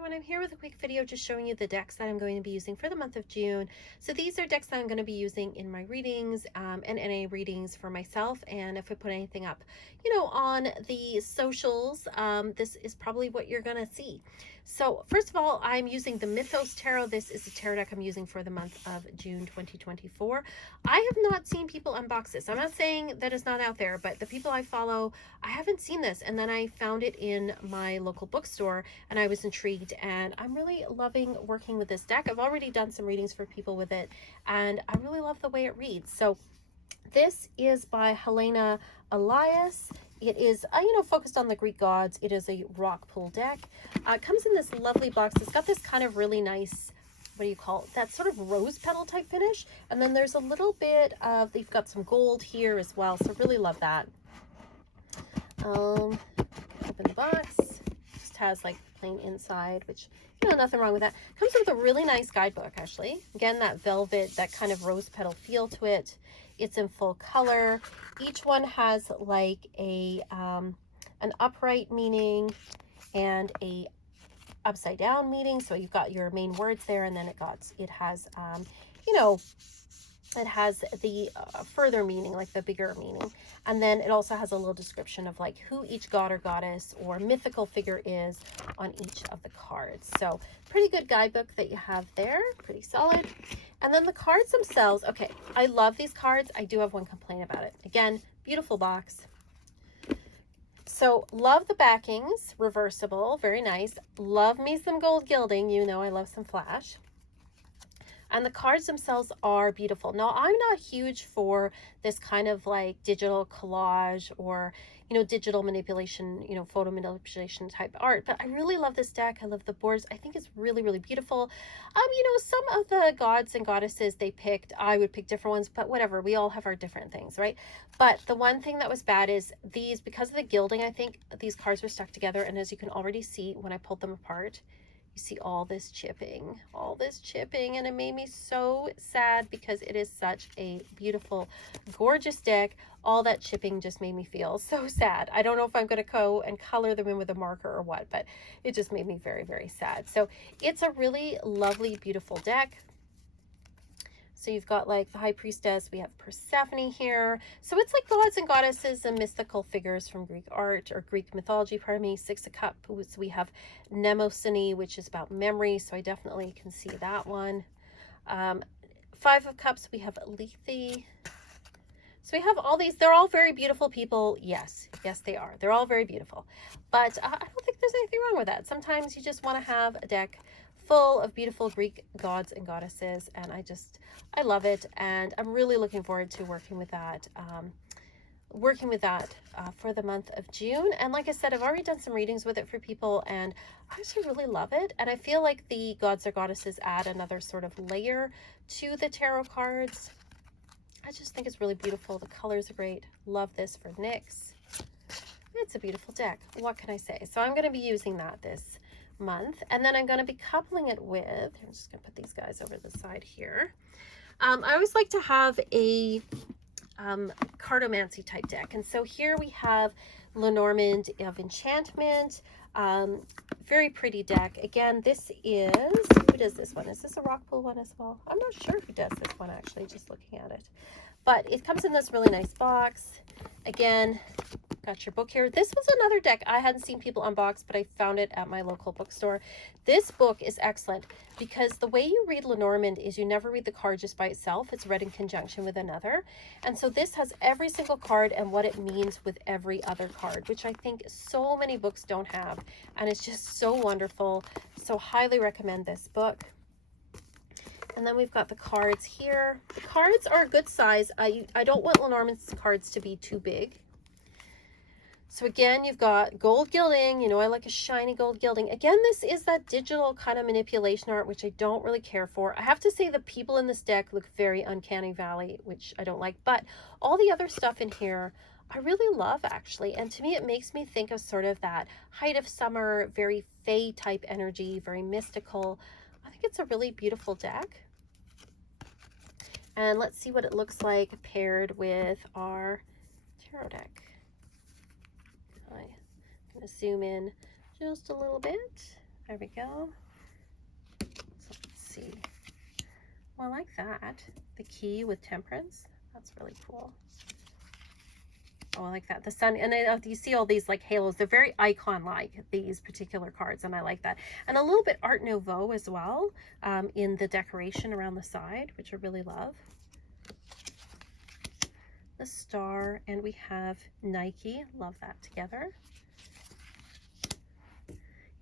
everyone, I'm here with a quick video just showing you the decks that I'm going to be using for the month of June. So these are decks that I'm going to be using in my readings and NA readings for myself. And if I put anything up, on the socials, this is probably what you're going to see. So first of all, I'm using the Mythos Tarot. This is the tarot deck I'm using for the month of June 2024. I have not seen people unbox this. I'm not saying that it's not out there, but the people I follow, I haven't seen this. And then I found it in my local bookstore and I was intrigued, and I'm really loving working with this deck. I've already done some readings for people with it, and I really love the way it reads. So this is by Helena Elias. It is, focused on the Greek gods. It is a rock pool deck. It comes in this lovely box. It's got this kind of really nice, what do you call it? That sort of rose petal type finish. And then there's a little bit of, they've got some gold here as well. So really love that. Open the box. Just has like plain inside, which, nothing wrong with that. Comes with a really nice guidebook, actually. Again, that velvet, that kind of rose petal feel to it. It's in full color. Each one has like a an upright meaning and a upside down meaning. So you've got your main words there, and then it has it has the further meaning, like the bigger meaning. And then it also has a little description of like who each god or goddess or mythical figure is on each of the cards. So pretty good guidebook that you have there, pretty solid. And then the cards themselves, okay, I love these cards. I do have one complaint about it. Again, beautiful box. So love the backings, reversible, very nice. Love me some gold gilding. I love some flash. And the cards themselves are beautiful. Now, I'm not huge for this kind of like digital collage or, digital manipulation, photo manipulation type art. But I really love this deck. I love the boards. I think it's really, really beautiful. Some of the gods and goddesses they picked, I would pick different ones, but whatever. We all have our different things, right? But the one thing that was bad is these, because of the gilding, I think these cards were stuck together. And as you can already see when I pulled them apart, you see all this chipping, and it made me so sad because it is such a beautiful, gorgeous deck. All that chipping just made me feel so sad. I don't know if I'm going to go and color them in with a marker or what, but it just made me very, very sad. So it's a really lovely, beautiful deck. So you've got like the High Priestess, we have Persephone here. So it's like gods and goddesses and mythical figures from Greek art or Greek mythology, pardon me. Six of Cups, we have Mnemosyne, which is about memory. So I definitely can see that one. Five of Cups, we have Lethe. So we have all these, they're all very beautiful people. Yes, they are. They're all very beautiful. But I don't think there's anything wrong with that. Sometimes you just want to have a deck full of beautiful Greek gods and goddesses, and I love it, and I'm really looking forward to working with that for the month of June. And like I said, I've already done some readings with it for people, and I actually really love it. And I feel like the gods or goddesses add another sort of layer to the tarot cards. I just think it's really beautiful. The colors are great. Love this for NYX. It's a beautiful deck. What can I say? So I'm going to be using that this month, and then I'm going to be coupling it with, I'm just going to put these guys over the side here. I always like to have a cartomancy type deck, and so here we have Lenormand of Enchantment. Very pretty deck. Again, this is, who does this one? Is this a rock pool one as well? I'm not sure who does this one, actually, just looking at it. But it comes in this really nice box. Again, got your book here. This was another deck I hadn't seen people unbox, but I found it at my local bookstore. This book is excellent because the way you read Lenormand is you never read the card just by itself. It's read in conjunction with another. And so this has every single card and what it means with every other card, which I think so many books don't have. And it's just so wonderful. So highly recommend this book. And then we've got the cards here. The cards are a good size. I don't want Lenormand's cards to be too big. So again, you've got gold gilding. I like a shiny gold gilding. Again, this is that digital kind of manipulation art, which I don't really care for. I have to say the people in this deck look very Uncanny Valley, which I don't like. But all the other stuff in here, I really love, actually. And to me, it makes me think of sort of that height of summer, very fae type energy, very mystical. I think it's a really beautiful deck. And let's see what it looks like paired with our tarot deck. I'm going to zoom in just a little bit. There we go. So let's see. Well, I like that. The key with temperance. That's really cool. Oh, I like that. The sun, and then you see all these like halos. They're very icon-like, these particular cards, and I like that. And a little bit Art Nouveau as well in the decoration around the side, which I really love. The star, and we have Nike. Love that together.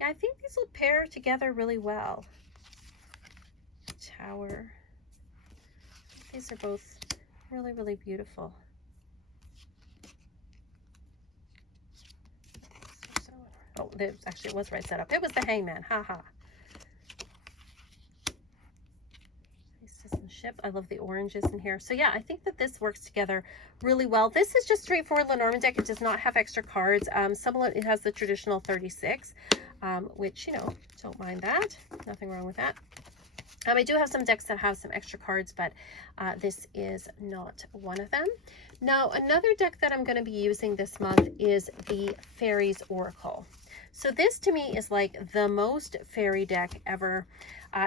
Yeah, I think these will pair together really well. Tower. These are both really, really beautiful. Oh, actually, it was right set up. It was the Hangman. Haha. And ship. I love the oranges in here. So yeah, I think that this works together really well. This is just straightforward Lenormand deck. It does not have extra cards. It has the traditional 36, which, you know, don't mind that. Nothing wrong with that. I do have some decks that have some extra cards, but this is not one of them. Now, another deck that I'm going to be using this month is the Fairies Oracle. So this to me is like the most fairy deck ever.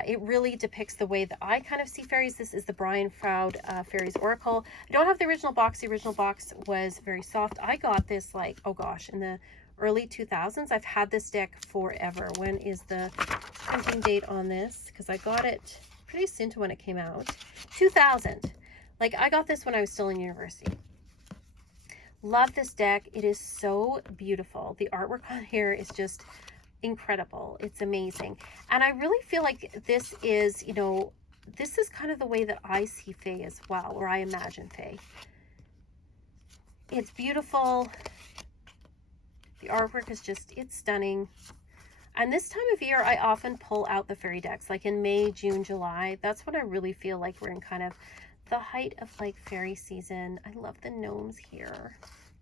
It really depicts the way that I kind of see fairies. This is the Brian Froud Fairies Oracle. I don't have the original box. The original box was very soft. I got this like, oh gosh, in the early 2000s. I've had this deck forever. When is the printing date on this? Because I got it pretty soon to when it came out. 2000. Like, I got this when I was still in university. Love this deck. It is so beautiful. The artwork on here is just incredible. It's amazing. And I really feel like this is, you know, this is kind of the way that I see Fae as well, or I imagine Fae. It's beautiful. The artwork is just, it's stunning. And this time of year, I often pull out the fairy decks, like in May, June, July. That's when I really feel like we're in kind of the height of like fairy season. I love the gnomes here.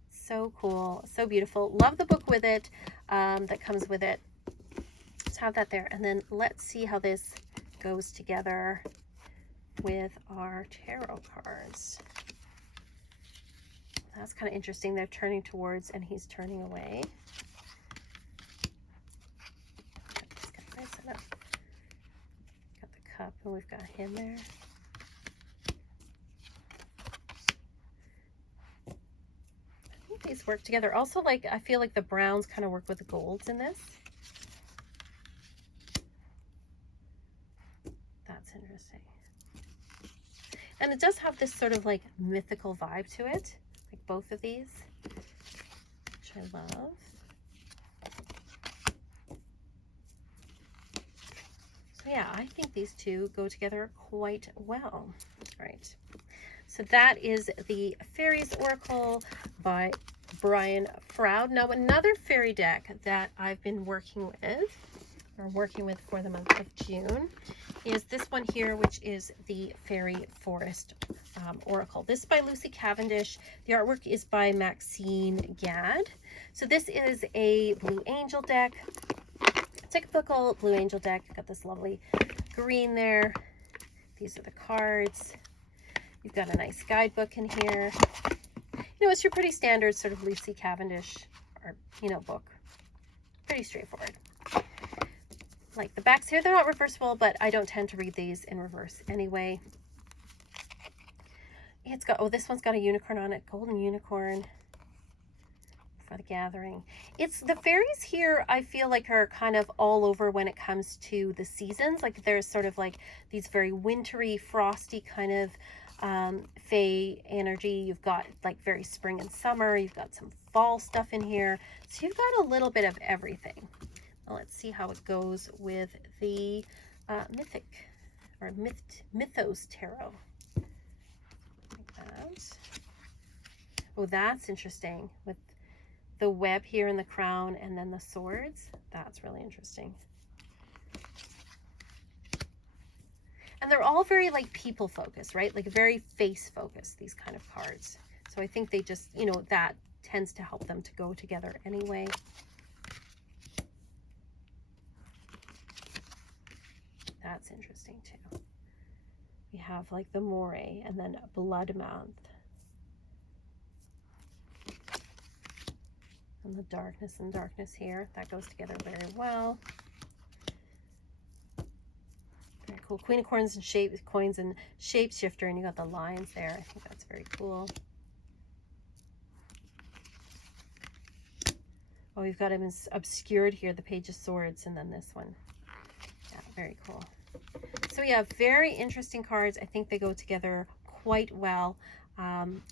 So cool. So beautiful. Love the book with it, that comes with it. Let's have that there. And then let's see how this goes together with our tarot cards. That's kind of interesting. They're turning towards and he's turning away. Got the cup and we've got him there. I think these work together. Also, like, I feel like the browns kind of work with the golds in this. That's interesting. And it does have this sort of like mythical vibe to it, like both of these, which I love. So yeah, I think these two go together quite well. All right. So that is the Fairies Oracle by Brian Froud. Now, another fairy deck that I've been working with for the month of June is this one here, which is the Fairy Forest Oracle. This is by Lucy Cavendish. The artwork is by Maxine Gadd. So this is a Blue Angel deck. Typical Blue Angel deck. Got this lovely green there. These are the cards. You've got a nice guidebook in here. You know, it's your pretty standard sort of Lucy Cavendish, or, you know, book. Pretty straightforward. Like the backs here, they're not reversible, but I don't tend to read these in reverse anyway. It's got, oh, this one's got a unicorn on it, golden unicorn for the gathering. It's the fairies here, I feel like are kind of all over when it comes to the seasons. Like there's sort of like these very wintry, frosty kind of Fae energy. You've got like very spring and summer. You've got some fall stuff in here. So you've got a little bit of everything. Now let's see how it goes with the Mythos Tarot. Like that. Oh, that's interesting with the web here in the crown and then the swords. That's really interesting. And they're all very like people focused, right? Like very face focused, these kind of cards. So I think they just, you know, that tends to help them to go together anyway. That's interesting too. We have like the Moray and then Blood Month. And the darkness and darkness here. That goes together very well. cool. Queen of Coins and Shapeshifter, and you got the lions there. I think that's very cool. Oh, we've got him obscured here, the Page of Swords, and then this one. Yeah, very cool. So yeah, very interesting cards. I think they go together quite well.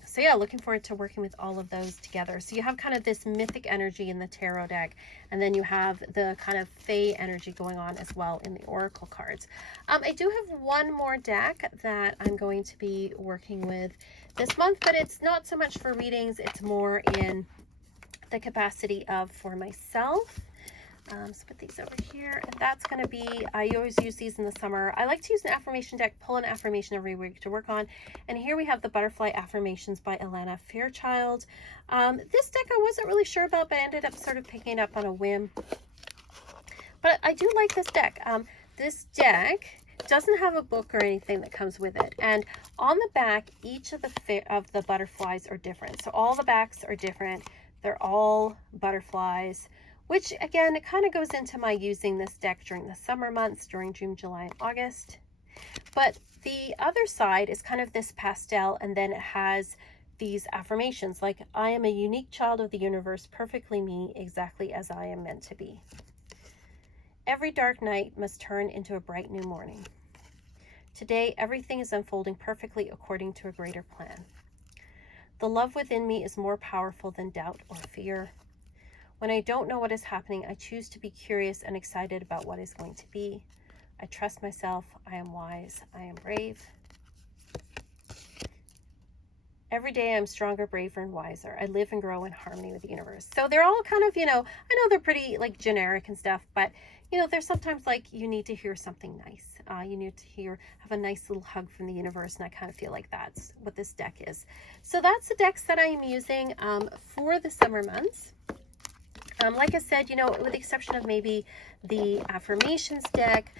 So yeah, looking forward to working with all of those together. So you have kind of this mythic energy in the tarot deck, and then you have the kind of fae energy going on as well in the oracle cards. I do have one more deck that I'm going to be working with this month, but it's not so much for readings. It's more in the capacity of for myself. So put these over here, and that's going to be, I always use these in the summer. I like to use an affirmation deck, pull an affirmation every week to work on. And here we have the Butterfly Affirmations by Alana Fairchild. This deck I wasn't really sure about, but I ended up sort of picking it up on a whim. But I do like this deck. This deck doesn't have a book or anything that comes with it. And on the back, each of the butterflies are different. So all the backs are different. They're all butterflies, which again, it kind of goes into my using this deck during the summer months, during June, July, and August. But the other side is kind of this pastel, and then it has these affirmations like, I am a unique child of the universe, perfectly me, exactly as I am meant to be. Every dark night must turn into a bright new morning. Today, everything is unfolding perfectly according to a greater plan. The love within me is more powerful than doubt or fear. When I don't know what is happening, I choose to be curious and excited about what is going to be. I trust myself. I am wise. I am brave. Every day I'm stronger, braver, and wiser. I live and grow in harmony with the universe. So they're all kind of, I know they're pretty like generic and stuff, but there's sometimes like you need to hear something nice. You need to have a nice little hug from the universe, and I kind of feel like that's what this deck is. So that's the decks that I am using for the summer months. Like I said, with the exception of maybe the affirmations deck,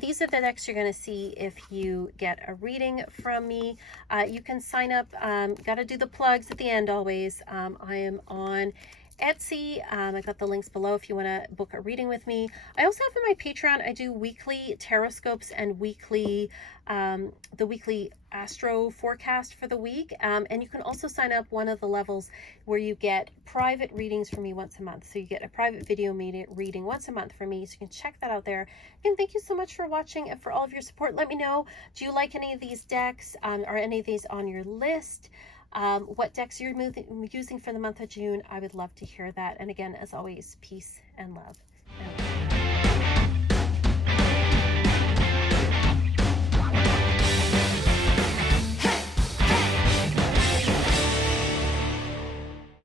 these are the decks you're going to see if you get a reading from me. You can sign up. Got to do the plugs at the end always. I am on Etsy. I got the links below if you want to book a reading with me. I also have on my Patreon, I do weekly taroscopes and the weekly astro forecast for the week. And you can also sign up one of the levels where you get private readings from me once a month. So you get a private video reading once a month from me. So you can check that out there. Again, thank you so much for watching and for all of your support. Let me know, do you like any of these decks? Are any of these on your list? What decks you're using for the month of June? I would love to hear that. And again, as always, peace and love.